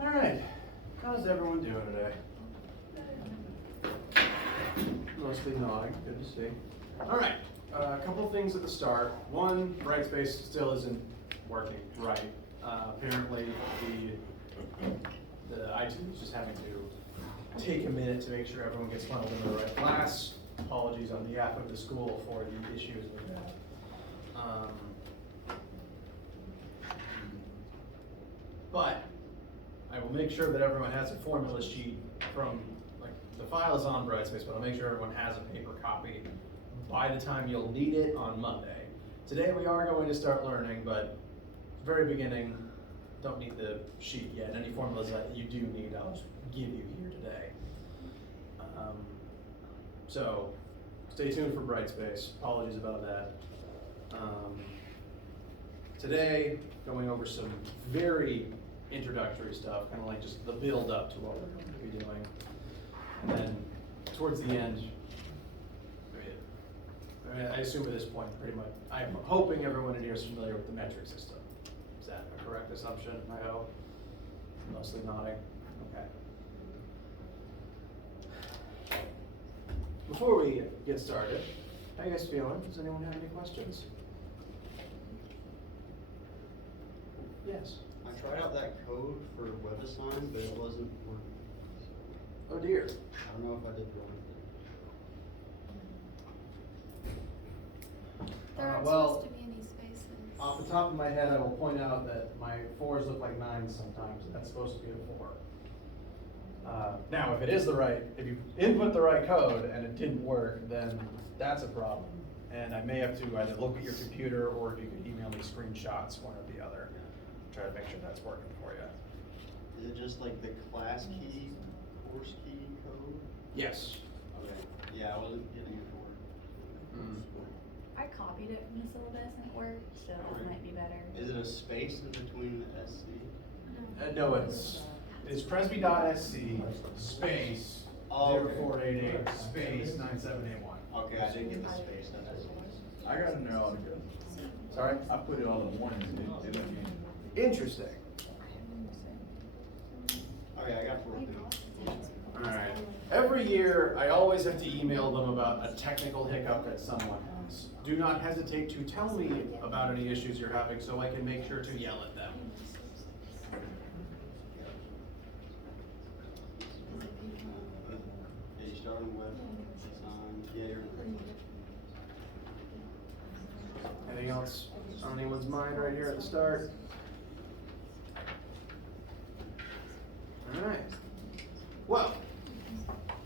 All right, how's everyone doing today? Mostly nodding, good to see. All right, a couple of things at the start. One, Brightspace still isn't working right. Apparently, the IT is just having to take a minute to make sure everyone gets funneled into the right class. Apologies on behalf of the school for the issues with that. But I will make sure that everyone has a formula sheet from, like, the file is on Brightspace, but I'll make sure everyone has a paper copy by the time you'll need it on Monday. Today we are going to start learning, but very beginning, don't need the sheet yet. Any formulas that you do need, I'll just give you here today. So stay tuned for Brightspace. Apologies about that. Today, going over some very introductory stuff, kind of like just the build up to what we're going to be doing. And then towards the end, I assume at this point, pretty much, I'm hoping everyone in here is familiar with the metric system. Is that a correct assumption, I hope? Mostly nodding, okay. Before we get started, how you guys feeling? Does anyone have any questions? Yes. I tried out that code for WebAssign, but it wasn't working. Oh dear. I don't know if I did the right thing. There aren't well, supposed to be any spaces. Off the top of my head, I will point out that my 4s look like 9s sometimes. That's supposed to be a 4. Now, if it is if you input the right code and it didn't work, then that's a problem. And I may have to either look at your computer or if you could email me screenshots, one or the other. Try to make sure that's working for you. Is it just like the class key, course key code? Yes. Okay. Yeah, I wasn't getting it to work. I copied it from the syllabus and it worked, so it might be better. Is it a space in between the SC? No, it's presby.sc space Oh, okay. 0488 space 9781. Okay, I didn't get the space. That's I got in there all together. Sorry? I put it all in one and it didn't mean. Interesting. okay, I got 4 things. Alright. Every year, I always have to email them about a technical hiccup that someone has. Do not hesitate to tell me about any issues you're having so I can make sure to yell at them. Yeah, you start on WebAssign. Yeah, you're Anything else on anyone's mind right here at the start? Alright. Well,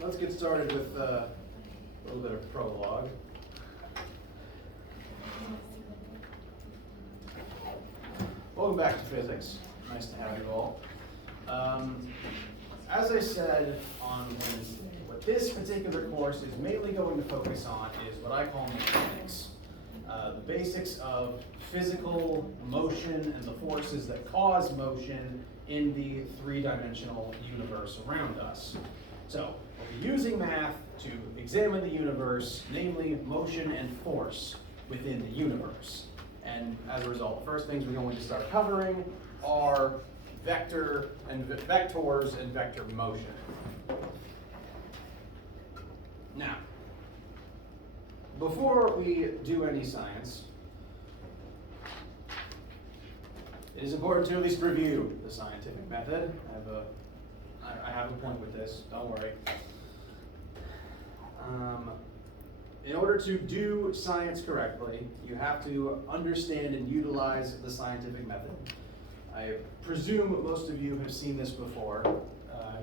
let's get started with a little bit of prologue. Welcome back to physics. Nice to have you all. As I said on Wednesday, what this particular course is mainly going to focus on is what I call mechanics. The basics of physical motion and the forces that cause motion in the three-dimensional universe around us. So, we'll be using math to examine the universe, namely motion and force within the universe. And as a result, the first things we're going to start covering are vectors and vector motion. Now, before we do any science, it is important to at least review the scientific method. I have a point with this, don't worry. In order to do science correctly, you have to understand and utilize the scientific method. I presume most of you have seen this before,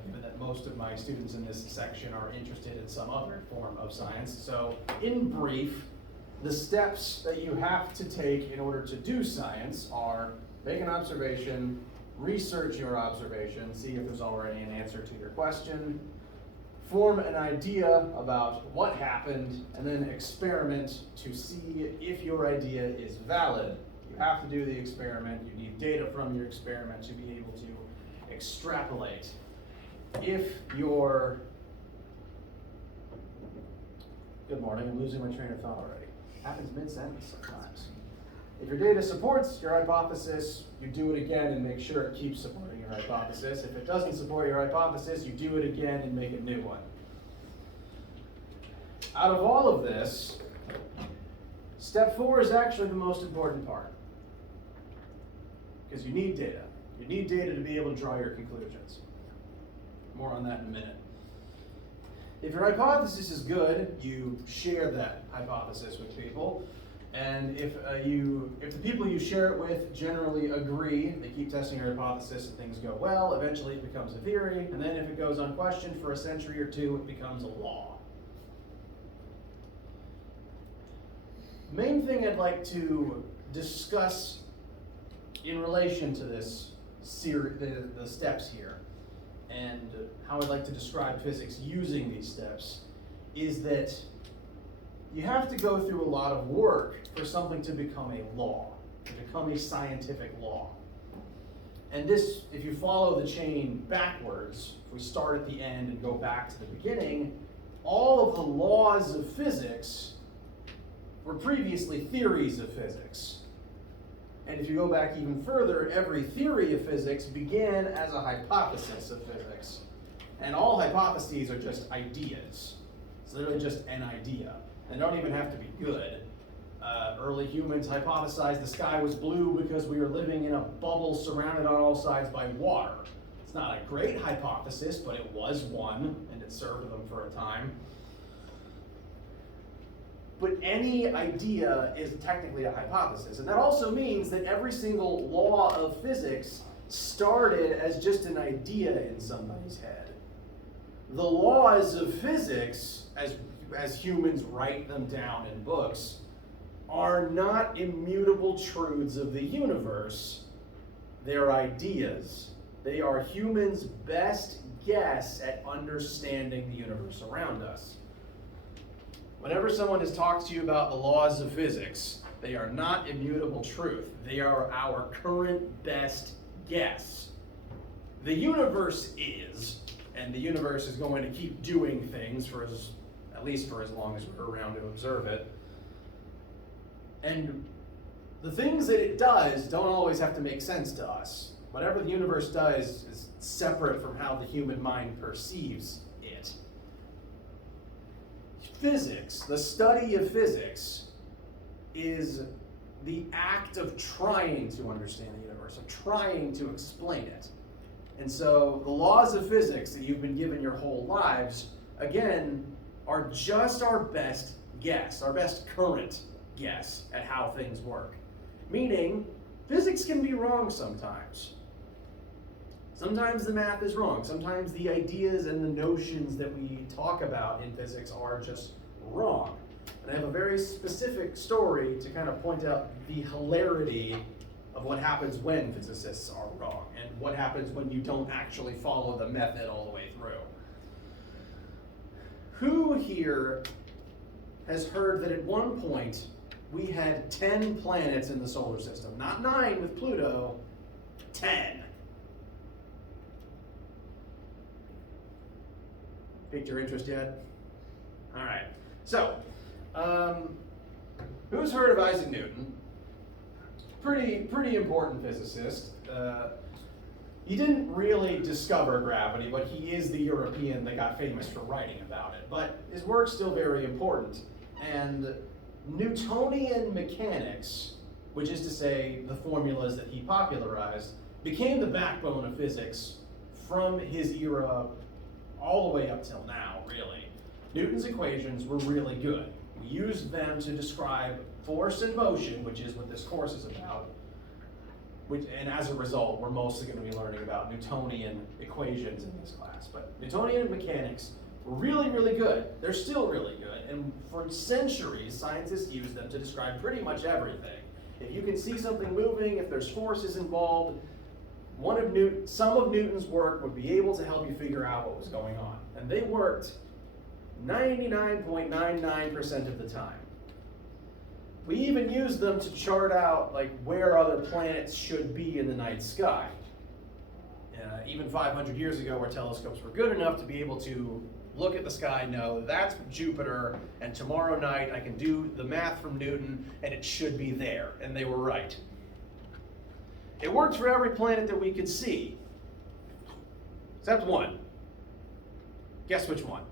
given that most of my students in this section are interested in some other form of science. So, in brief, the steps that you have to take in order to do science are make an observation, research your observation, see if there's already an answer to your question, form an idea about what happened, and then experiment to see if your idea is valid. You have to do the experiment. You need data from your experiment to be able to extrapolate. If your... Good morning, I'm losing my train of thought already. Happens mid-sentence sometimes. If your data supports your hypothesis, you do it again and make sure it keeps supporting your your hypothesis. If it doesn't support your hypothesis, you do it again and make a new one. Out of all of this, step 4 is actually the most important part. Because you need data. You need data to be able to draw your conclusions. More on that in a minute. If your hypothesis is good, you share that hypothesis with people. And if the people you share it with generally agree, they keep testing your hypothesis and things go well, eventually it becomes a theory, and then if it goes unquestioned for a century or two, it becomes a law. The main thing I'd like to discuss in relation to this the steps here, and how I'd like to describe physics using these steps, is that you have to go through a lot of work for something to become a law, to become a scientific law. And this, if you follow the chain backwards, if we start at the end and go back to the beginning, all of the laws of physics were previously theories of physics. And if you go back even further, every theory of physics began as a hypothesis of physics. And all hypotheses are just ideas. It's literally just an idea. They don't even have to be good. Early humans hypothesized the sky was blue because we were living in a bubble surrounded on all sides by water. It's not a great hypothesis, but it was one, and it served them for a time. But any idea is technically a hypothesis. And that also means that every single law of physics started as just an idea in somebody's head. The laws of physics, as humans write them down in books, are not immutable truths of the universe. They're ideas. They are humans' best guess at understanding the universe around us. Whenever someone has talked to you about the laws of physics, they are not immutable truth. They are our current best guess. The universe is, and the universe is going to keep doing things at least for as long as we're around to observe it. And the things that it does don't always have to make sense to us. Whatever the universe does is separate from how the human mind perceives it. Physics, the study of physics, is the act of trying to understand the universe, of trying to explain it. And so the laws of physics that you've been given your whole lives, again, are just our best guess, our best current guess at how things work. Meaning, physics can be wrong sometimes. Sometimes the math is wrong. Sometimes the ideas and the notions that we talk about in physics are just wrong. And I have a very specific story to kind of point out the hilarity of what happens when physicists are wrong and what happens when you don't actually follow the method all the way through. Who here has heard that at one point we had 10 planets in the solar system? Not 9 with Pluto, 10. Piqued your interest yet? All right. So, who's heard of Isaac Newton? Pretty important physicist. He didn't really discover gravity, but he is the European that got famous for writing about it. But his work's still very important. And Newtonian mechanics, which is to say the formulas that he popularized, became the backbone of physics from his era all the way up till now, really. Newton's equations were really good. We used them to describe force and motion, which is what this course is about. And as a result, we're mostly going to be learning about Newtonian equations in this class. But Newtonian mechanics were really, really good. They're still really good. And for centuries, scientists used them to describe pretty much everything. If you can see something moving, if there's forces involved, some of Newton's work would be able to help you figure out what was going on. And they worked 99.99% of the time. We even used them to chart out where other planets should be in the night sky. Even 500 years ago, our telescopes were good enough to be able to look at the sky, know that's Jupiter, and tomorrow night I can do the math from Newton, and it should be there. And they were right. It worked for every planet that we could see. Except one. Guess which one?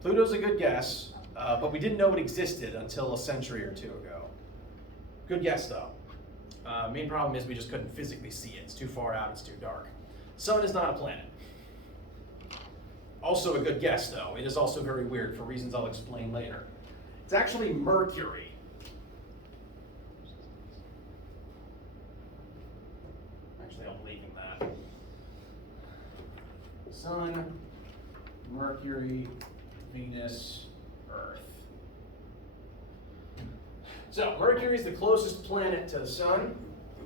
Pluto's a good guess, but we didn't know it existed until a century or two ago. Good guess though. Main problem is we just couldn't physically see it. It's too far out, it's too dark. Sun is not a planet. Also a good guess though. It is also very weird for reasons I'll explain later. It's actually Mercury. Actually, I'm leaving that. Sun, Mercury, Venus, Earth. So, Mercury is the closest planet to the Sun,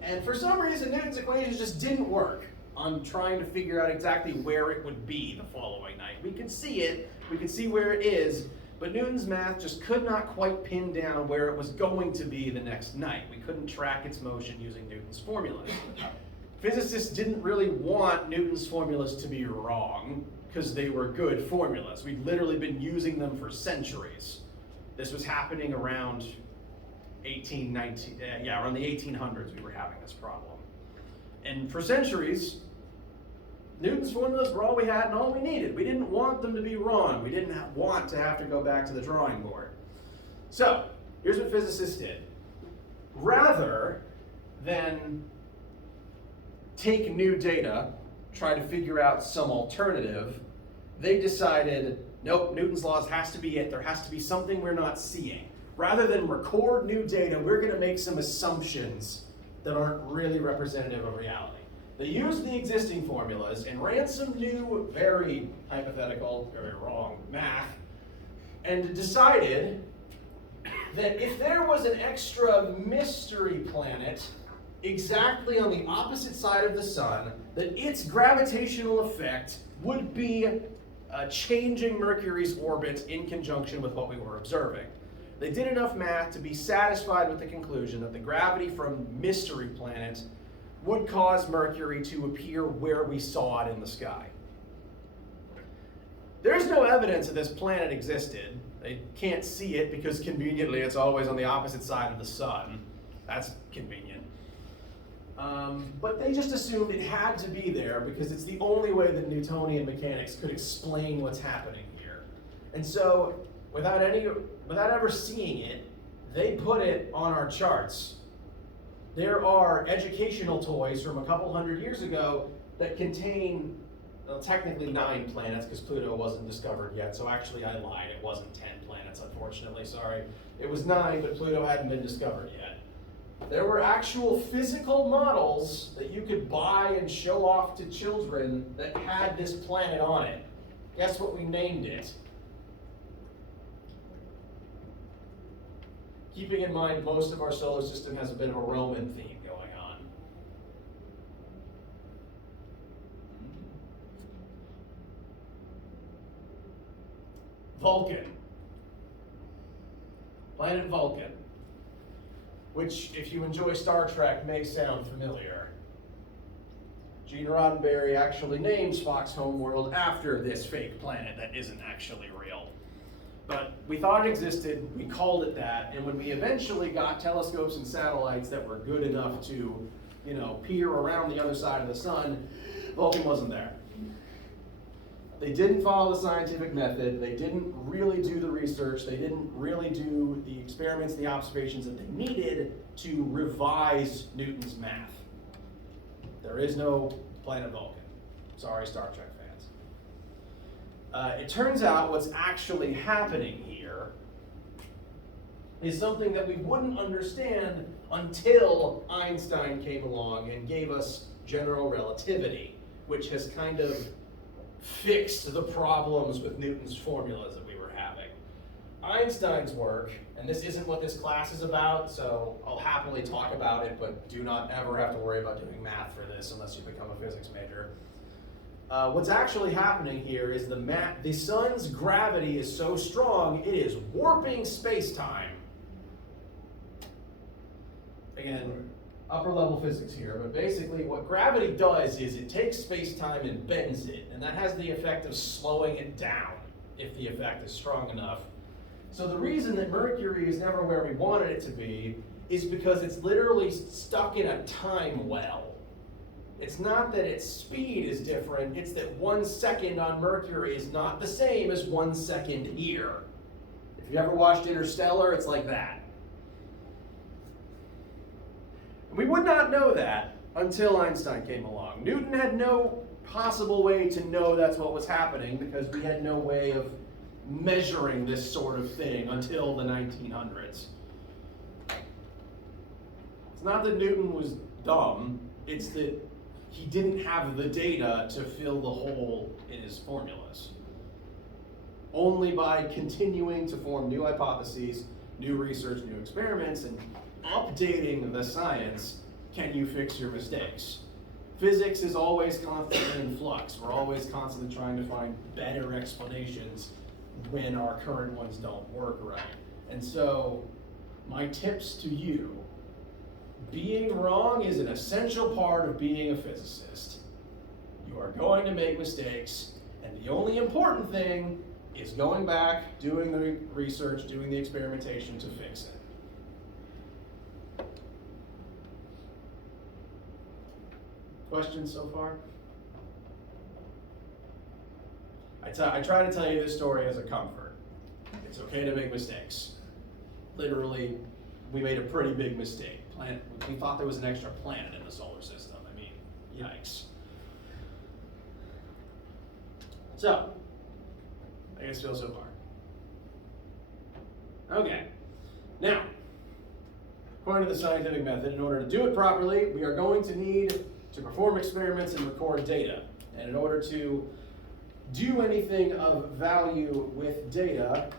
and for some reason Newton's equations just didn't work on trying to figure out exactly where it would be the following night. We could see it, we could see where it is, but Newton's math just could not quite pin down where it was going to be the next night. We couldn't track its motion using Newton's formulas. Physicists didn't really want Newton's formulas to be wrong, because they were good formulas. We'd literally been using them for centuries. This was happening around around the 1800s we were having this problem. And for centuries, Newton's formulas were all we had and all we needed. We didn't want them to be wrong. We didn't want to have to go back to the drawing board. So, here's what physicists did. Rather than take new data, try to figure out some alternative, they decided, nope, Newton's laws has to be it. There has to be something we're not seeing. Rather than record new data, we're going to make some assumptions that aren't really representative of reality. They used the existing formulas and ran some new, very hypothetical, very wrong math, and decided that if there was an extra mystery planet exactly on the opposite side of the sun, that its gravitational effect would be changing Mercury's orbit in conjunction with what we were observing. They did enough math to be satisfied with the conclusion that the gravity from mystery planet would cause Mercury to appear where we saw it in the sky. There's no evidence that this planet existed. They can't see it because conveniently it's always on the opposite side of the sun. That's convenient. But they just assumed it had to be there because it's the only way that Newtonian mechanics could explain what's happening here. And so, without ever seeing it, they put it on our charts. There are educational toys from a couple hundred years ago that contain, well, technically 9 planets because Pluto wasn't discovered yet. So actually I lied, it wasn't 10 planets, unfortunately, sorry. It was 9, but Pluto hadn't been discovered yet. There were actual physical models that you could buy and show off to children that had this planet on it. Guess what we named it? Keeping in mind most of our solar system has a bit of a Roman theme going on. Vulcan. Planet Vulcan. Which, if you enjoy Star Trek, may sound familiar. Gene Roddenberry actually named Spock's homeworld after this fake planet that isn't actually real. But we thought it existed, we called it that, and when we eventually got telescopes and satellites that were good enough to, peer around the other side of the sun, Vulcan wasn't there. They didn't follow the scientific method, they didn't really do the research, they didn't really do the experiments, the observations that they needed to revise Newton's math. There is no planet Vulcan. Sorry, Star Trek fans. It turns out what's actually happening here is something that we wouldn't understand until Einstein came along and gave us general relativity, which has kind of fixed the problems with Newton's formulas that we were having. Einstein's work, and this isn't what this class is about, so I'll happily talk about it, but do not ever have to worry about doing math for this unless you become a physics major. What's actually happening here is the sun's gravity is so strong, it is warping space-time. Again, upper level physics here, but basically what gravity does is it takes space-time and bends it, and that has the effect of slowing it down if the effect is strong enough. So the reason that Mercury is never where we wanted it to be is because it's literally stuck in a time well. It's not that its speed is different, it's that 1 second on Mercury is not the same as 1 second here. If you ever watched Interstellar, it's like that. We would not know that until Einstein came along. Newton had no possible way to know that's what was happening because we had no way of measuring this sort of thing until the 1900s. It's not that Newton was dumb, it's that he didn't have the data to fill the hole in his formulas. Only by continuing to form new hypotheses, new research, new experiments, and updating the science can you fix your mistakes. Physics is always constantly in flux. We're always constantly trying to find better explanations when our current ones don't work right. And so, my tips to you, being wrong is an essential part of being a physicist. You are going to make mistakes, and the only important thing is going back, doing the research, doing the experimentation to fix it. Questions so far? I try to tell you this story as a comfort. It's okay to make mistakes. Literally, we made a pretty big mistake. We thought there was an extra planet in the solar system. I mean, yikes. So, I guess feel so far. Okay. Now, according to the scientific method, in order to do it properly, we are going to need to perform experiments and record data. And in order to do anything of value with data,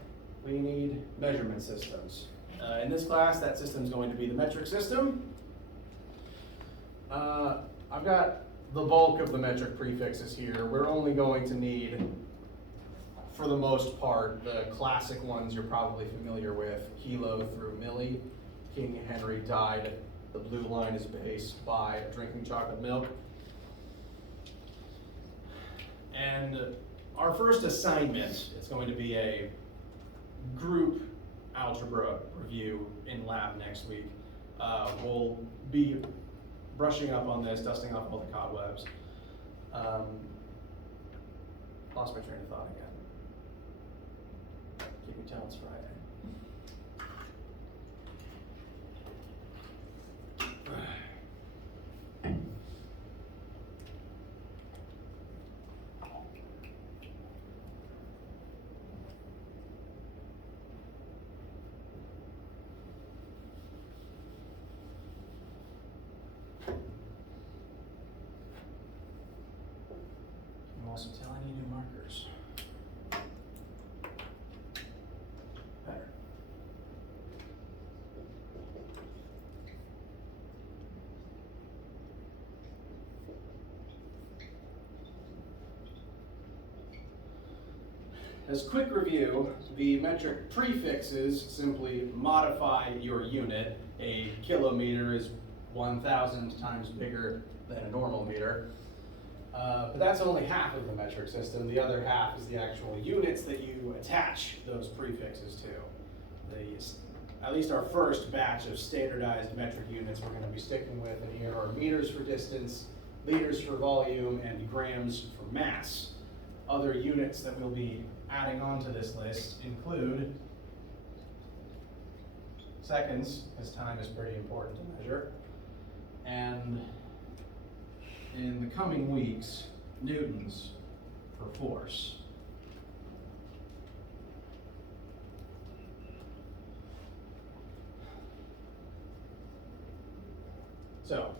we need measurement systems. In this class, that system is going to be the metric system. I've got the bulk of the metric prefixes here. We're only going to need, for the most part, the classic ones you're probably familiar with, kilo through milli. King Henry died. The blue line is based by drinking chocolate milk. And our first assignment is going to be a group algebra review in lab next week. We'll be brushing up on this, dusting off all the cobwebs. Lost my train of thought again. Keep me till it's Friday. You also tell any new markers. Better. As quick review, the metric prefixes simply modify your unit. A kilometer is 1,000 times bigger than a normal meter. But that's only half of the metric system. The other half is the actual units that you attach those prefixes to. At least our first batch of standardized metric units we're going to be sticking with in here are meters for distance, liters for volume, and grams for mass. Other units that we'll be adding on to this list include seconds, because time is pretty important to measure, and in the coming weeks, newtons for force. So,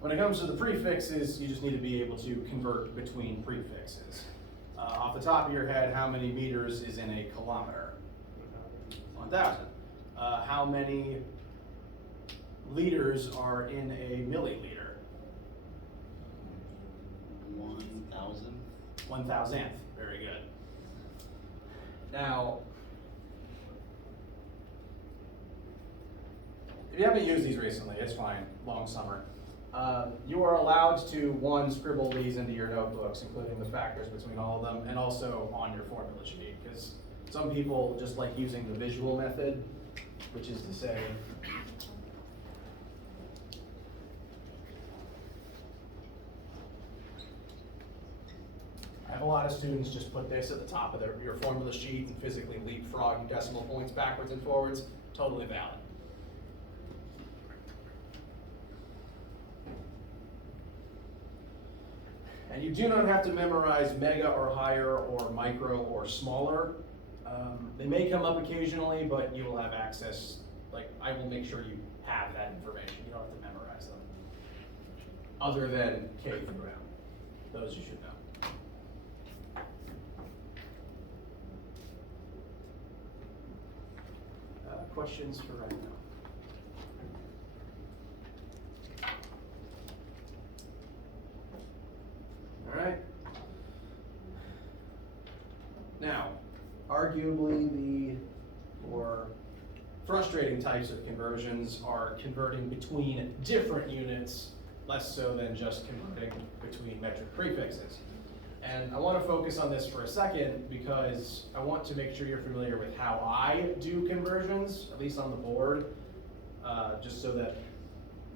when it comes to the prefixes, you just need to be able to convert between prefixes. Off the top of your head, how many meters is in a kilometer? 1,000. How many liters are in a milliliter? 1,000. 1,000th. Very good. Now, if you haven't used these recently, it's fine. Long summer. You are allowed to, scribble these into your notebooks, including the factors between all of them, and also on your formula sheet, because some people just like using the visual method, which is to say, have a lot of students just put this at the top of your formula sheet and physically leapfrog decimal points backwards and forwards. Totally valid. And you do not have to memorize mega or higher or micro or smaller. They may come up occasionally, but you will have access, like I will make sure you have that information. You don't have to memorize them. Other than K through M. Those you should know. Questions for right now? All right. Now, arguably the more frustrating types of conversions are converting between different units, less so than just converting between metric prefixes. And I want to focus on this for a second because I want to make sure you're familiar with how I do conversions, at least on the board, just so that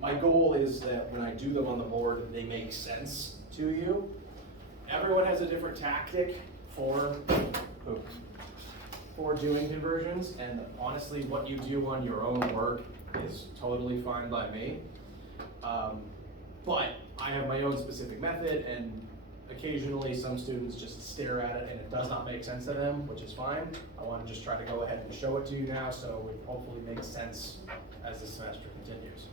my goal is that when I do them on the board, they make sense to you. Everyone has a different tactic for doing conversions, and honestly, what you do on your own work is totally fine by me. But I have my own specific method, and occasionally some students just stare at it and it does not make sense to them, which is fine. I want to just try to go ahead and show it to you now so it hopefully makes sense as the semester continues.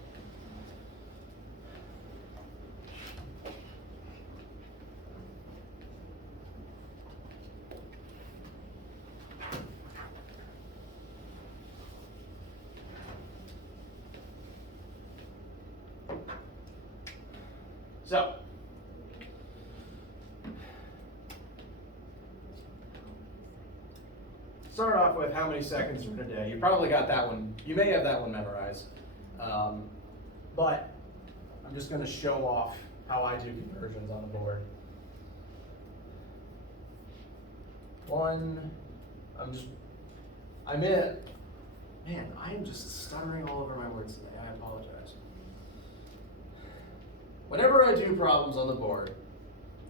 So, start off with how many seconds are in a day. You probably got that one. You may have that one memorized. But I'm just going to show off how I do conversions on the board. Man, I am just stuttering all over my words today. I apologize. Whenever I do problems on the board,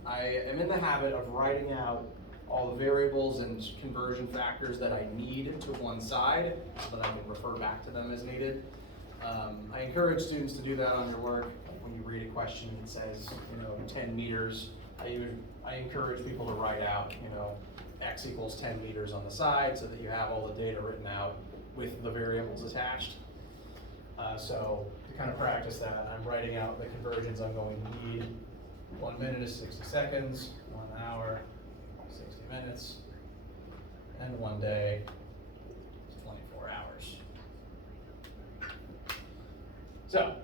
I am in the habit of writing out all the variables and conversion factors that I need to one side so that I can refer back to them as needed. I encourage students to do that on your work. When you read a question that says, 10 meters, I encourage people to write out, x equals 10 meters on the side so that you have all the data written out with the variables attached. So to kind of practice that, I'm writing out the conversions I'm going to need. 1 minute is 60 seconds, 1 hour, 60 minutes, and 1 day is 24 hours. So,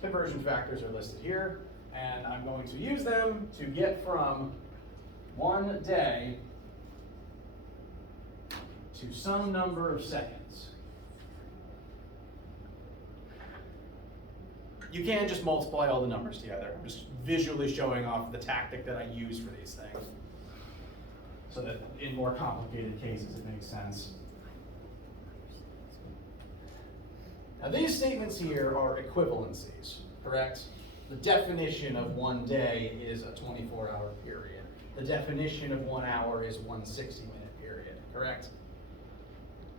conversion factors are listed here, and I'm going to use them to get from 1 day to some number of seconds. You can just multiply all the numbers together. I'm just visually showing off the tactic that I use for these things, so that in more complicated cases it makes sense. Now these statements here are equivalencies, correct? The definition of 1 day is a 24-hour period. The definition of 1 hour is one 60-minute period, correct?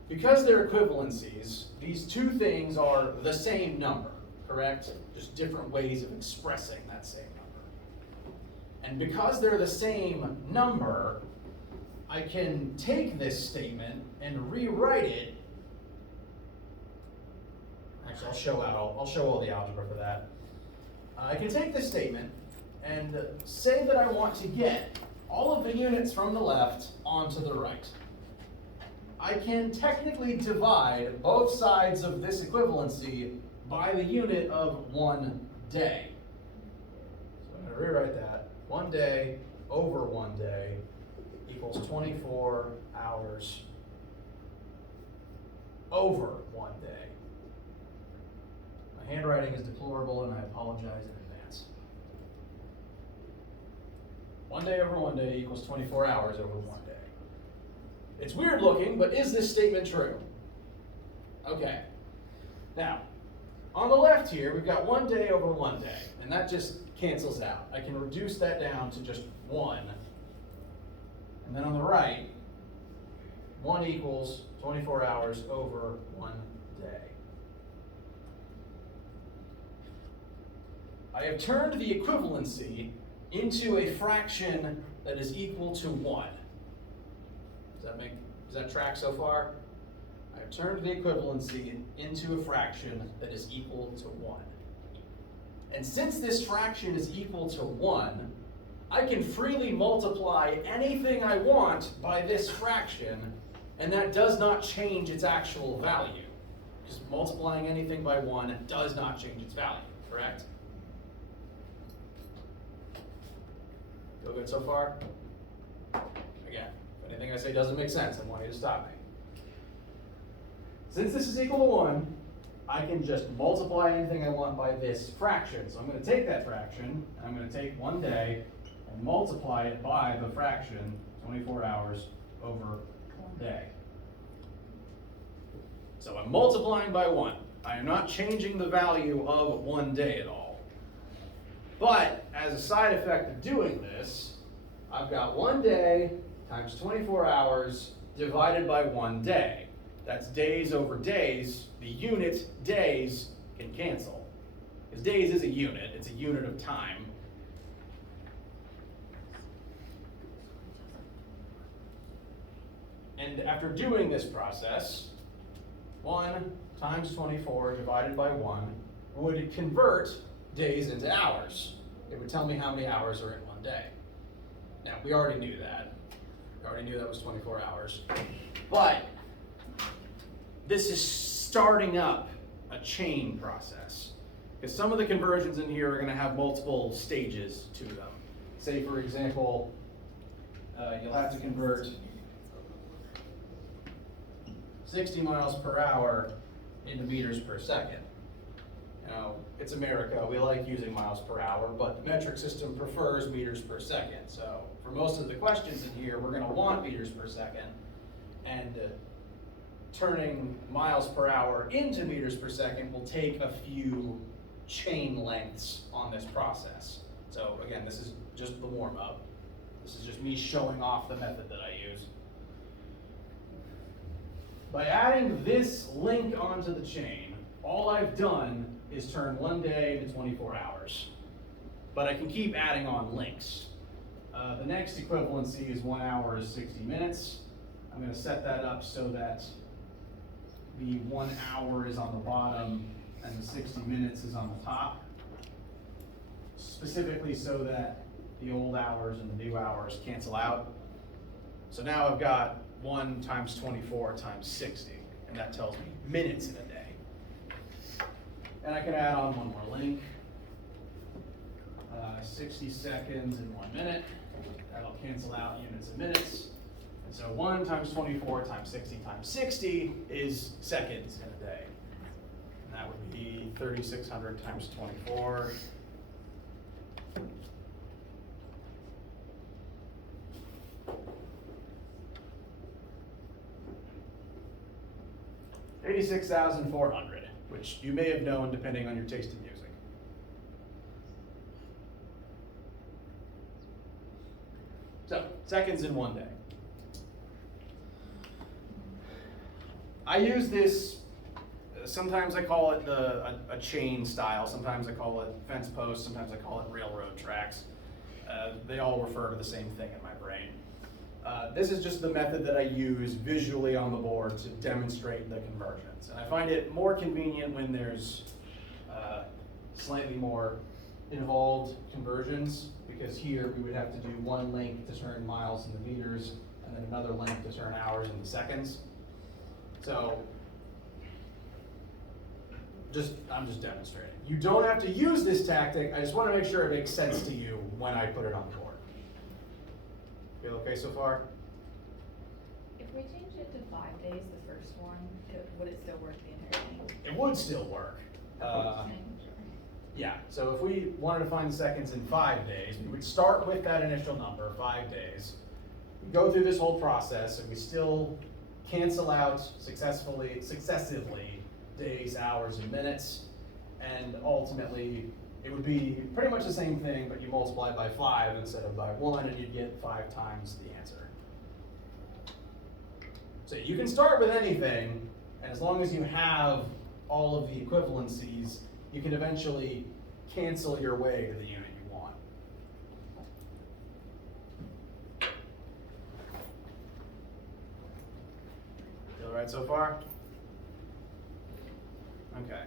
Because they're equivalencies, these two things are the same number, correct? Just different ways of expressing that same number. And because they're the same number, I can take this statement and rewrite it. Actually, I'll show all the algebra for that. I can take this statement and say that I want to get all of the units from the left onto the right. I can technically divide both sides of this equivalency by the unit of 1 day. So I'm going to rewrite that. 1 day over 1 day equals 24 hours over 1 day. My handwriting is deplorable and I apologize in advance. 1 day over 1 day equals 24 hours over 1 day. It's weird looking, but is this statement true? Okay. Now, on the left here, we've got 1 day over 1 day, and that just cancels out. I can reduce that down to just 1 And then on the right, 1 equals 24 hours over 1 day. I have turned the equivalency into a fraction that is equal to 1. Does that track so far? I have turned the equivalency into a fraction that is equal to 1. And since this fraction is equal to 1, I can freely multiply anything I want by this fraction, and that does not change its actual value. Because multiplying anything by 1 does not change its value, correct? Feel good so far? Again, if anything I say doesn't make sense, I want you to stop me. Since this is equal to 1, I can just multiply anything I want by this fraction. So I'm going to take that fraction, and I'm going to take 1 day, and multiply it by the fraction, 24 hours over 1 day. So I'm multiplying by 1. I am not changing the value of 1 day at all. But as a side effect of doing this, I've got 1 day times 24 hours divided by 1 day. That's days over days. The unit days can cancel. Because days is a unit. It's a unit of time. And after doing this process, 1 times 24 divided by 1 would convert days into hours. It would tell me how many hours are in 1 day. Now, we already knew that. We already knew that was 24 hours. But this is starting up a chain process. Because some of the conversions in here are going to have multiple stages to them. Say, for example, you'll have to convert 60 miles per hour into meters per second. Now, it's America, we like using miles per hour, but the metric system prefers meters per second. So for most of the questions in here, we're gonna want meters per second, and turning miles per hour into meters per second will take a few chain lengths on this process. So again, this is just the warm up. This is just me showing off the method that I use. By adding this link onto the chain, all I've done is turn 1 day to 24 hours. But I can keep adding on links. The next equivalency is 1 hour is 60 minutes. I'm going to set that up so that the 1 hour is on the bottom and the 60 minutes is on the top. Specifically so that the old hours and the new hours cancel out. So now I've got 1 times 24 times 60, and that tells me minutes in a day. And I can add on one more link. 60 seconds in 1 minute. That'll cancel out units and minutes. And so 1 times 24 times 60 is seconds in a day. And that would be 3,600 times 24. $86,400, which you may have known depending on your taste in music. So, seconds in 1 day. I use this, sometimes I call it a chain style, sometimes I call it fence posts, sometimes I call it railroad tracks. They all refer to the same thing in my brain. This is just the method that I use visually on the board to demonstrate the conversions. And I find it more convenient when there's slightly more involved conversions, because here we would have to do one link to turn miles into meters, and then another link to turn hours into seconds. So, I'm just demonstrating. You don't have to use this tactic, I just want to make sure it makes sense to you when I put it on the board. Feel okay so far? If we change it to 5 days, the first one, would it still work the entire thing? It would still work. Yeah, so if we wanted to find the seconds in 5 days, we would start with that initial number, 5 days. We go through this whole process, and we still cancel out successively days, hours, and minutes, and ultimately it would be pretty much the same thing, but you multiply by 5 instead of by 1, and you'd get 5 times the answer. So you can start with anything, and as long as you have all of the equivalencies, you can eventually cancel your way to the unit you want. Feel right so far? Okay.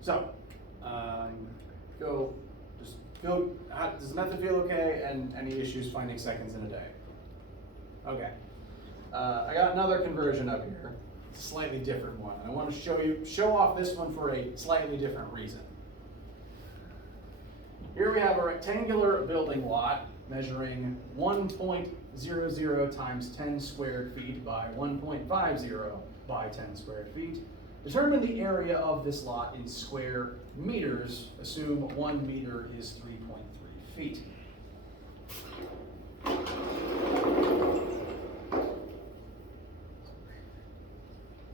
So, does the method feel okay, and any issues finding seconds in a day? Okay. I got another conversion up here, it's a slightly different one. I want to show off this one for a slightly different reason. Here we have a rectangular building lot measuring 1.00 times 10 squared feet by 1.50 by 10 squared feet. Determine the area of this lot in square meters. Assume 1 meter is 3.3 feet.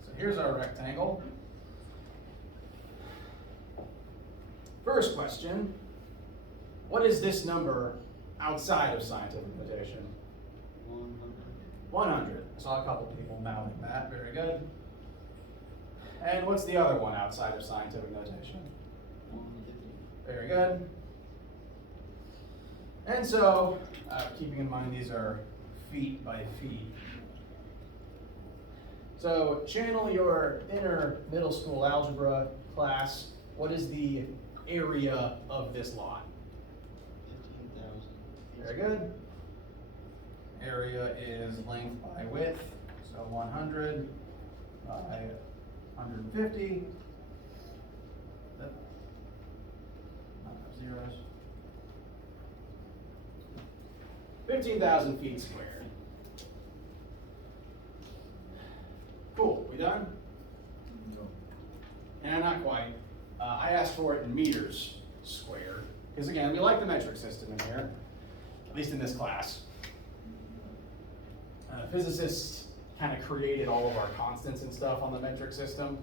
So here's our rectangle. First question, what is this number outside of scientific notation? 100. I saw a couple people mouthing that, very good. And what's the other one outside of scientific notation? 150. Very good. And so, keeping in mind these are feet by feet. So, channel your inner middle school algebra class. What is the area of this lot? 15,000. Very good. Area is length by width, so 100 by 150. Not have zeros. 15,000 feet squared. Cool, we done? No. And not quite. I asked for it in meters squared, because again, we like the metric system in here, at least in this class. Physicists kind of created all of our constants and stuff on the metric system,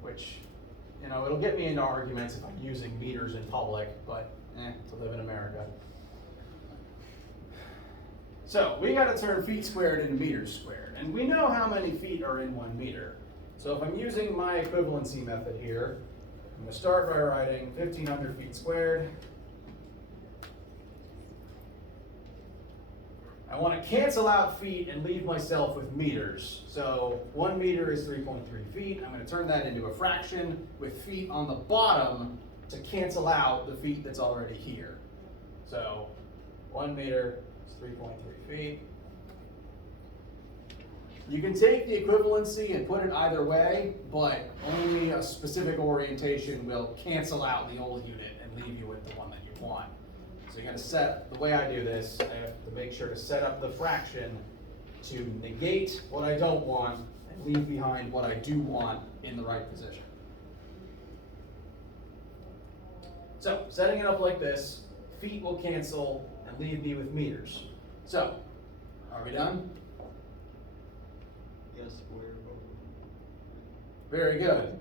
which, you know, it'll get me into arguments if I'm using meters in public, but to live in America. So we got to turn feet squared into meters squared, and we know how many feet are in 1 meter. So if I'm using my equivalency method here, I'm going to start by writing 1,500 feet squared. I want to cancel out feet and leave myself with meters. So 1 meter is 3.3 feet. I'm going to turn that into a fraction with feet on the bottom to cancel out the feet that's already here. So 1 meter is 3.3 feet. You can take the equivalency and put it either way, but only a specific orientation will cancel out the old unit and leave you with the one that you want. So you gotta the way I do this, I have to make sure to set up the fraction to negate what I don't want and leave behind what I do want in the right position. So, setting it up like this, feet will cancel and leave me with meters. So, are we done? Yes, square. Very good.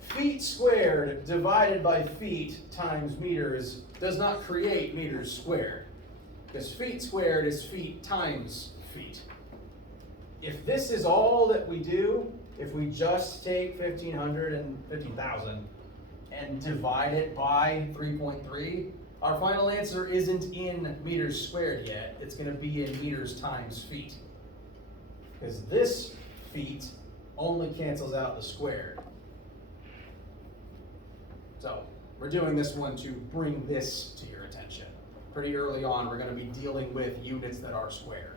Feet squared divided by feet times meters does not create meters squared, because feet squared is feet times feet. If this is all that we do, if we just take 1,500 and 15,000 and divide it by 3.3, our final answer isn't in meters squared yet. It's going to be in meters times feet, because this feet only cancels out the squared. So we're doing this one to bring this to your attention. Pretty early on, we're going to be dealing with units that are squared.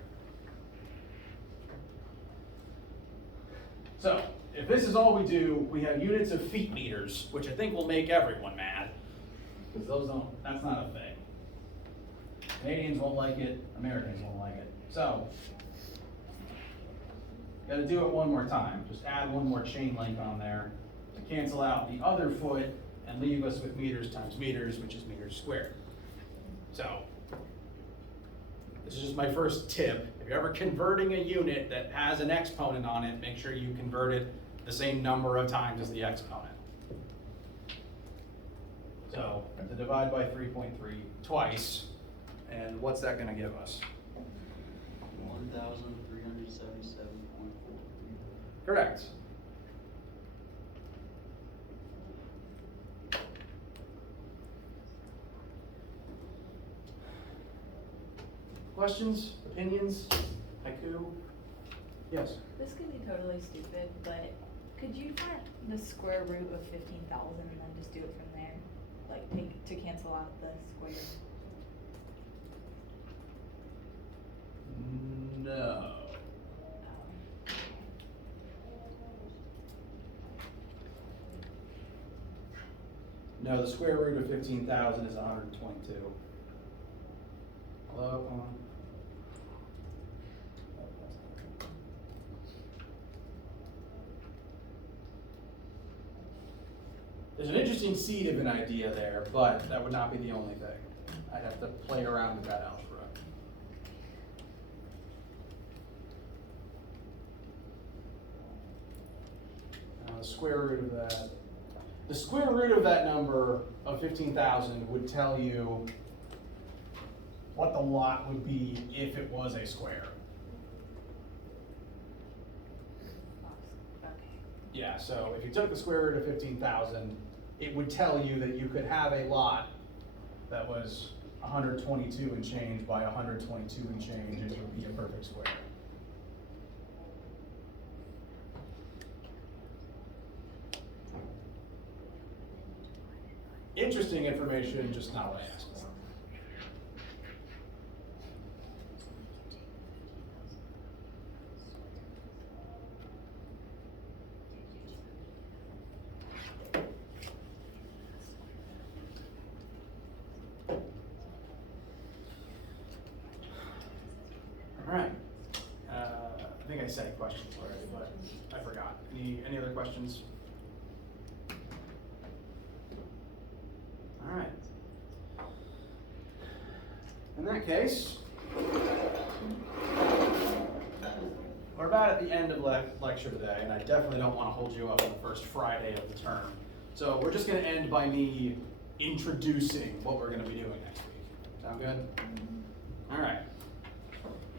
So if this is all we do, we have units of feet meters, which I think will make everyone mad, because that's not a thing. Canadians won't like it, Americans won't like it. So, got to do it one more time. Just add one more chain link on there to cancel out the other foot and leave us with meters times meters, which is meters squared. So, this is just my first tip. If you're ever converting a unit that has an exponent on it, make sure you convert it the same number of times as the exponent. So we have to divide by 3.3 twice, and what's that gonna give us? 1,377.4. Correct. Questions, opinions, haiku? Yes? This could be totally stupid, but could you find the square root of 15,000 and then just do it from there? Like take to cancel out the square. No. No, the square root of 15,000 is 122. Hello, come on. There's an interesting seed of an idea there, but that would not be the only thing. I'd have to play around with that algebra. The square root of that. The square root of that number of 15,000 would tell you what the lot would be if it was a square. Okay. Yeah, so if you took the square root of 15,000, it would tell you that you could have a lot that was 122 and change by 122 and change, and it would be a perfect square. Interesting information, just not what I asked for. All right. I think I said questions already, but I forgot. Any other questions? All right. In that case, we're about at the end of lecture today, and I definitely don't want to hold you up on the first Friday of the term. So we're just going to end by me introducing what we're going to be doing next week. Sound good? All right.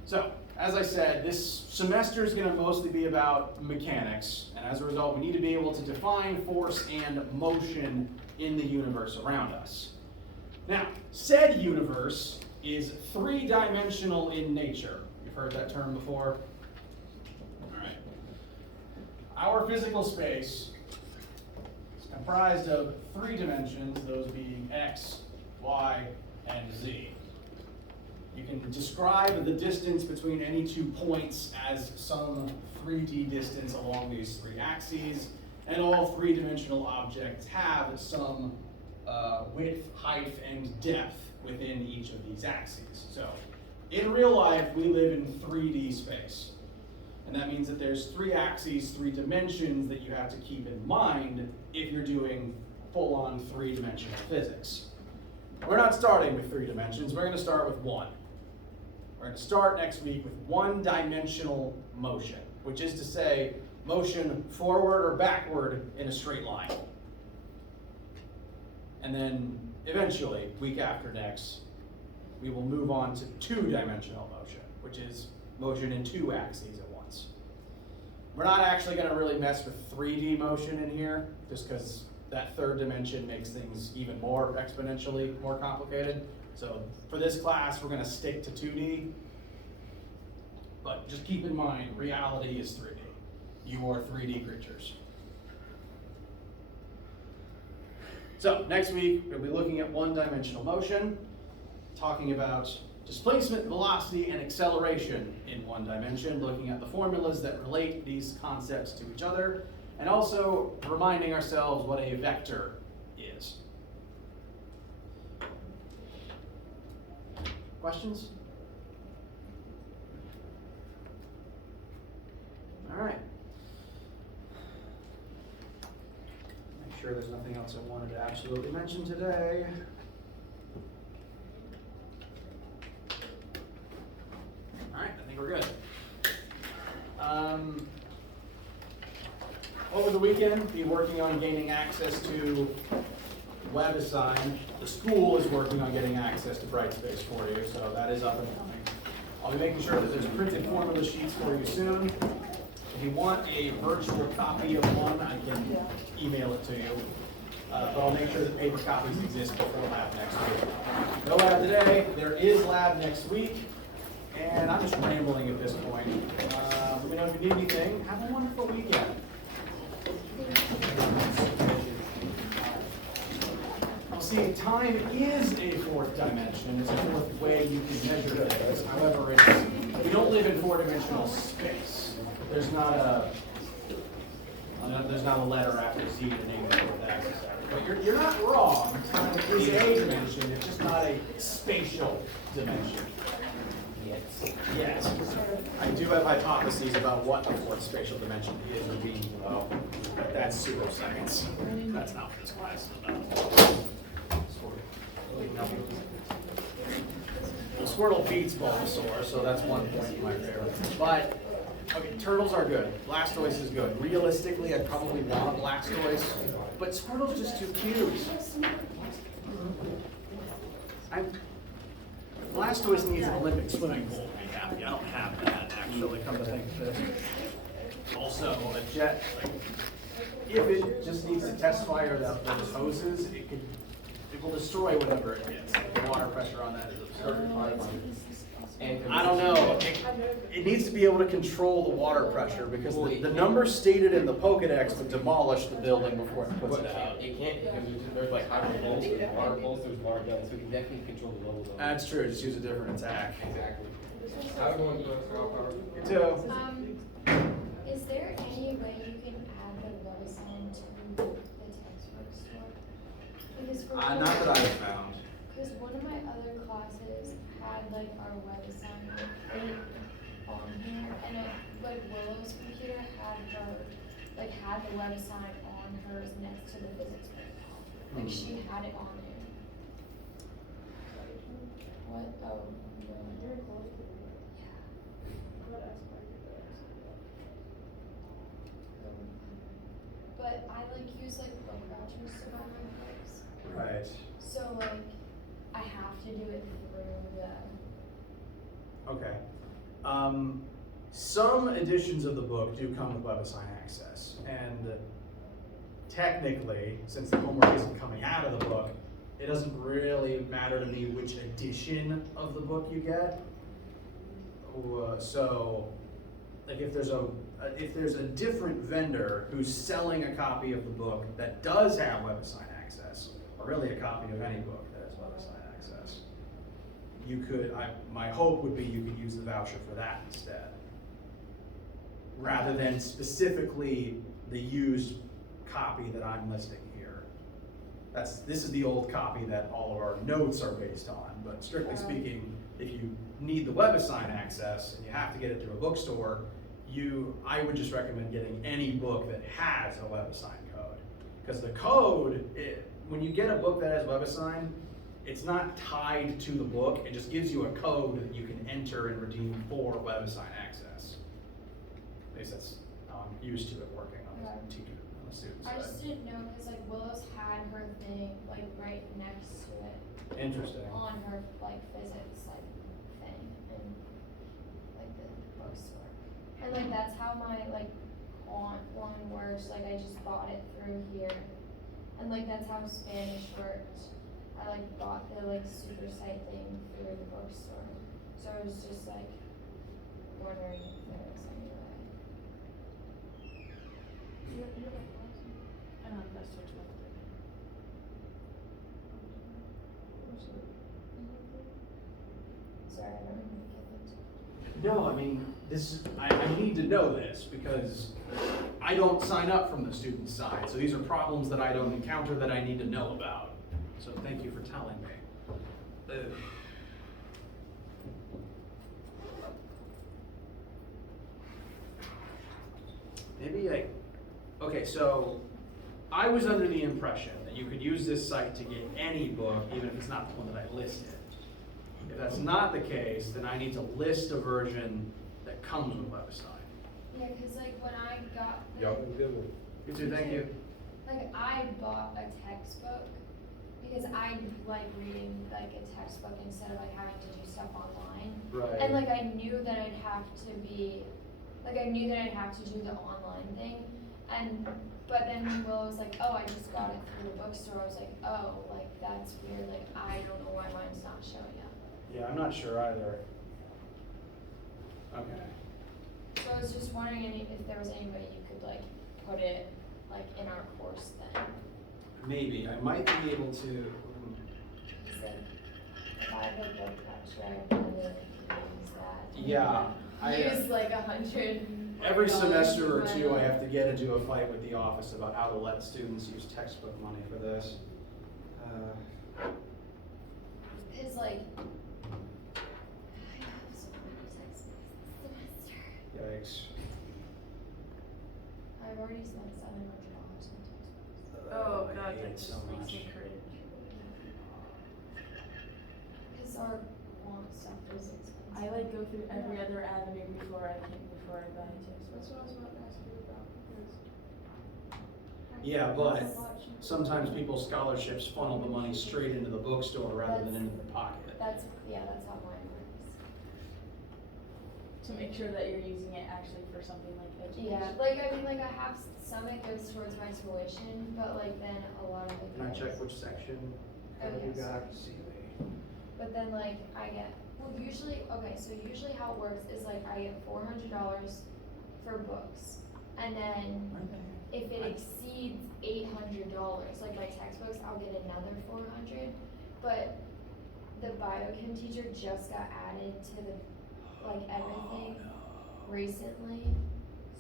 So, as I said, this semester is going to mostly be about mechanics, and as a result, we need to be able to define force and motion in the universe around us. Now, said universe is three-dimensional in nature. You've heard that term before? All right. Our physical space is comprised of three dimensions, those being x, y, and z. You can describe the distance between any 2 points as some 3D distance along these three axes, and all three-dimensional objects have some width, height, and depth within each of these axes. So, in real life, we live in 3D space. And that means that there's three axes, three dimensions that you have to keep in mind if you're doing full-on three-dimensional physics. We're not starting with 3 dimensions, we're going to start with 1. We're going to start next week with one-dimensional motion, which is to say, motion forward or backward in a straight line. And then eventually, week after next, we will move on to 2-dimensional motion, which is motion in 2 axes at once. We're not actually going to really mess with 3D motion in here, just because that third dimension makes things even more exponentially more complicated. So for this class, we're going to stick to 2D. But just keep in mind, reality is 3D. You are 3D creatures. So next week, we'll be looking at one-dimensional motion, talking about displacement, velocity, and acceleration in one dimension, looking at the formulas that relate these concepts to each other, and also reminding ourselves what a vector is. Questions? All right. Make sure there's nothing else I wanted to absolutely mention today. All right, I think we're good. Over the weekend, be working on gaining access to WebAssign, the school is working on getting access to Brightspace for you, so that is up and coming. I'll be making sure that there's printed formula sheets for you soon. If you want a virtual copy of one, I can email it to you. But I'll make sure that paper copies exist before lab next week. No lab today, there is lab next week, and I'm just rambling at this point. Let me know if you need anything. Have a wonderful weekend. See, time is a fourth dimension. It's a fourth way you can measure things. However, we don't live in four-dimensional space. There's not a letter after Z to name the fourth axis. But you're not wrong. Time is a dimension. It's just not a spatial dimension. Yes. I do have hypotheses about what the fourth spatial dimension is or means, though. But that's pseudoscience. That's not what this class is about. Well, Squirtle beats Bulbasaur, so that's 1 point in my favor. But, okay, turtles are good. Blastoise is good. Realistically, I'd probably want a Blastoise, but Squirtle's just too cute. Blastoise needs an Olympic swimming pool to be happy. I don't have that, actually, come to think of it. Also, a jet, like, if it just needs to test fire those hoses, it will destroy whatever it gets. The water pressure on that is absurd. I don't know. It needs to be able to control the water pressure because the number stated in the Pokedex would demolish the building before it puts it out. You can't because there's like hydro pulse, there's water pulse, there's water guns, so we can definitely control the levels of it. That's true. Just use a different attack. Exactly. I would go into a scout power. You too. Is there any way you can add the WebAssign to the textbook store? Because for Not that I've found. because one of my other classes had like our WebAssign on here, and like Willow's computer had the WebAssign on hers next to the physics book. Like she had it on there. What? Oh, no. But I like use like book vouchers to buy my books. Right. So like I have to do it through the. Okay. Some editions of the book do come with WebAssign access, and technically, since the homework isn't coming out of the book, it doesn't really matter to me which edition of the book you get. So, like if there's a different vendor who's selling a copy of the book that does have WebAssign access, or really a copy of any book that has WebAssign access, you could. My hope would be you could use the voucher for that instead, rather than specifically the used copy that I'm listing here. This is the old copy that all of our notes are based on, but strictly speaking, if you need the WebAssign access and you have to get it through a bookstore, I would just recommend getting any book that has a WebAssign code. Because the code, when you get a book that has WebAssign, it's not tied to the book, it just gives you a code that you can enter and redeem for WebAssign access. At least that's how I'm used to it working on the teacher, on the student side. I just didn't know because like Willow's had her thing like right next to it. Interesting. On her like physics like thing and like the bookstore. And like that's how my like one works. Like I just bought it through here. And like that's how Spanish worked. I like bought the like super site thing through the bookstore. So I was just like wondering if there was any way. That's so Sorry, I don't even get it. No, I mean, I need to know this because I don't sign up from the student side. So these are problems that I don't encounter that I need to know about. So thank you for telling me. Okay, so I was under the impression that you could use this site to get any book, even if it's not the one that I listed. If that's not the case, then I need to list a version that comes with WebAssign. Yeah, cause like when I got Y'all can do it. You too, thank you. like I bought a textbook because I like reading like a textbook instead of like having to do stuff online. Right. And like I knew that I'd have to be, like I knew that I'd have to do the online thing, but then when Will was like, oh, I just got it through the bookstore, I was like, oh, like that's weird, like I don't know why mine's not showing up. Yeah, I'm not sure either. Okay. So I was just wondering if there was any way you could like put it like in our course then. Maybe, I might be able to, He said, if I have a book lecture, I plan to use that. yeah. Use like $100. Every semester or two, I have to get into a fight with the office about how to let students use textbook money for this. It's like, I have so many textbooks this semester. Yikes. I've already spent $700 on textbooks. Oh I god, hate that it just so makes much. me cringe. Cause our quant stuff is expensive. I like go through every other avenue before I buy a textbook. That's what I was about to ask you about, because. Yeah, but sometimes people's scholarships funnel the money straight into the bookstore rather than into their pocket. That's how mine works. To make sure that you're using it actually for something like education. Yeah, like I mean, like I have some that goes towards my tuition, but like then a lot of it Can I goes. check which section? Oh, you yes. got? See. But then like I get, well usually, okay, so usually how it works is like I get $400 for books. And then if it exceeds $800, like my textbooks, I'll get another 400. But the biochem teacher just got added to the, like everything recently.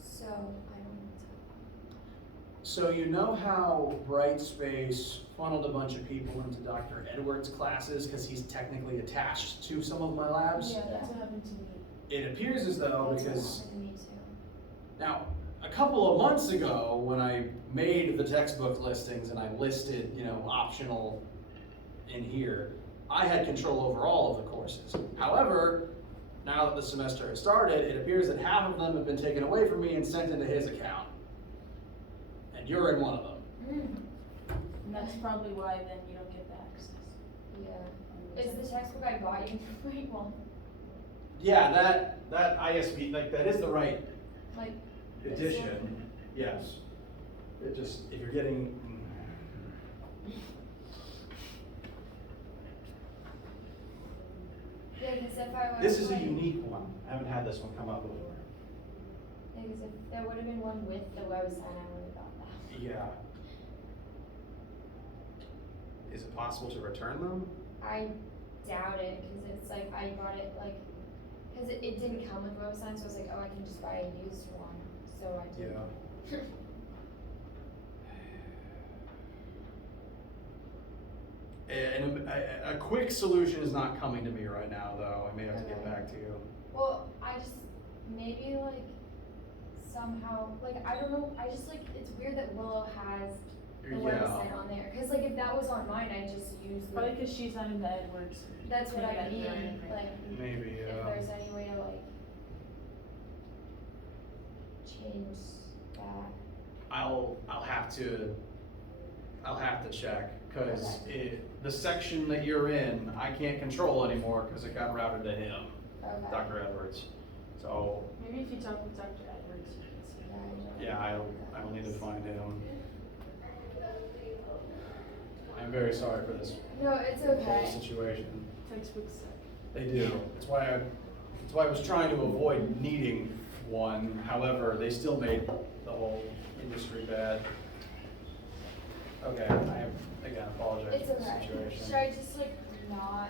So I don't know what's happening. So you know how Brightspace funneled a bunch of people into Dr. Edwards' classes because he's technically attached to some of my labs? Yeah, that's what happened to me. It appears as though That's what because happened to me too. now a couple of months ago when I made the textbook listings and I listed, optional in here, I had control over all of the courses. However, now that the semester has started, it appears that half of them have been taken away from me and sent into his account. And you're in one of them. And that's probably why then you don't get the access. Yeah. Is the textbook I bought you the right one? Yeah, that ISB, like that is the right Like, edition, yes. It just, if you're getting. yeah, because if I was. This is a like, unique one. I haven't had this one come up before. Yeah, because if there would have been one with the website, I would have got that. Yeah. Is it possible to return them? I doubt it, because it's like, I bought it like, because it didn't come with the website, so I was like, oh, I can just buy a used one, so I did. Yeah. And a quick solution is not coming to me right now, though. I may have to get Okay. back to you. Well, I just, maybe like, somehow, like, I don't know, I just like, it's weird that Willow has the website on there, because like, if that was on mine, I just use the. Probably because she's not in the Edwards. That's what I Yeah, mean, right. like, Maybe, if yeah. there's any way to like change that. I'll have to check, cause the section that you're in, I can't control anymore, cause it got routed to him, Okay. Dr. Edwards. So, Maybe if you talk with Dr. Edwards, you can see. yeah, I'll need to find him. I'm very sorry for this No, it's whole okay. situation. Textbooks suck. They do. That's why I was trying to avoid needing one. However, they still made the whole industry bad. Okay, I again apologize It's for the okay. situation. Should I just like not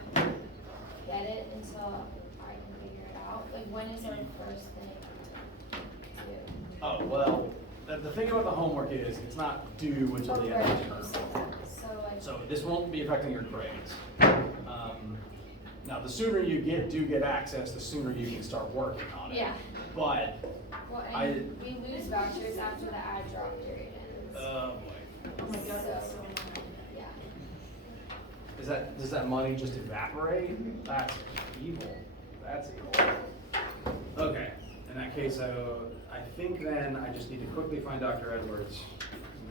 get it until I can figure it out? Like, when is our first thing due? Oh, well, the thing about the homework is it's not due until the end of the term. So like. So this won't be affecting your grades. Now, the sooner you do get access, the sooner you can start working on it. Yeah. But, Well, I- and we lose vouchers after the ad drop period ends. boy. Oh my god, that's so annoying. Yeah. Does that money just evaporate? That's evil. That's evil. Okay, in that case, I think then I just need to quickly find Dr. Edwards,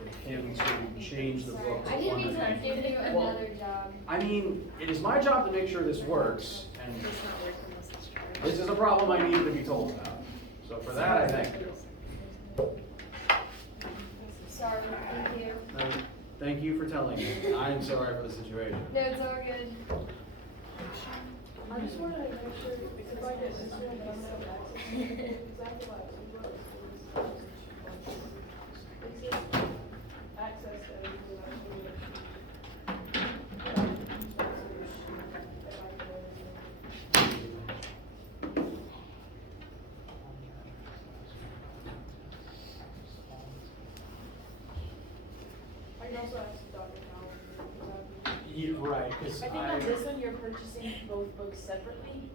with him to change the Sorry, book to I didn't mean one. to give you Well, another job. I mean, it is my job to make sure this works, and It's not working unless it's charged. this is a problem I needed to be told about. So for that, I thank you. Sorry, thank you. Thank you for telling me. I am sorry for the situation. No, it's all good. I just wanted to make sure, because I get this one, but I'm not accessing exactly like it was. It's just access to everything I need. I can also ask Dr. Howard. Right, because I think on this one, you're purchasing both books separately,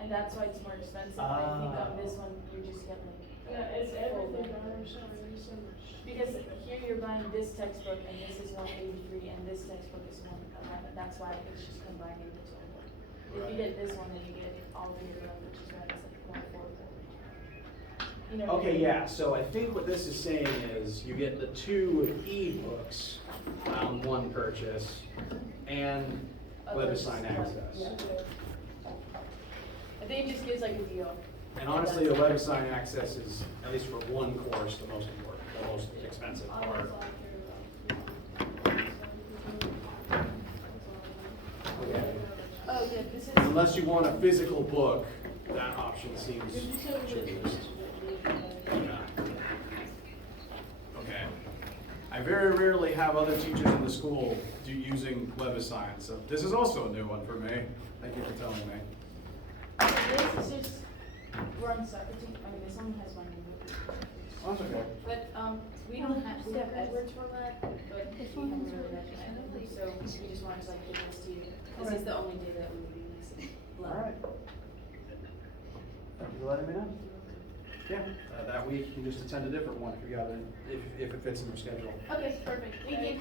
and that's why it's more expensive. I think on this one, you just get like. Yeah, it's full everything, one. I understand, there's so much. Because here you're buying this textbook, and this is 183, and this textbook is 111, that's why it's just combining the total. If you get this one, then you get all three of them, which is why it's like 144. You know what I Okay, mean? yeah, so I think what this is saying is you get the 2 e-books on one purchase and WebAssign access. Yeah. I think it just gives like a deal. And honestly, the WebAssign access is, at least for one course, the most important, the most expensive I part. was all care about. Okay. Oh, yeah, this is. Unless you want a physical book, that option seems Did you say we should cheapest. Yeah. Okay. I very rarely have other teachers in the school using WebAssign, so this is also a new one for me. Thank you for telling me. This is just, we're on separate, I mean, this one has one in it. Oh, that's okay. But, we don't have, we have Edwards format, but we haven't really recommended them, so we just wanted to like give this to you. This is the only data that we would be missing. All right. Thank you for letting me know. Yeah, that week you can just attend a different one if you got it, if it fits in your schedule. Okay, perfect, thank you.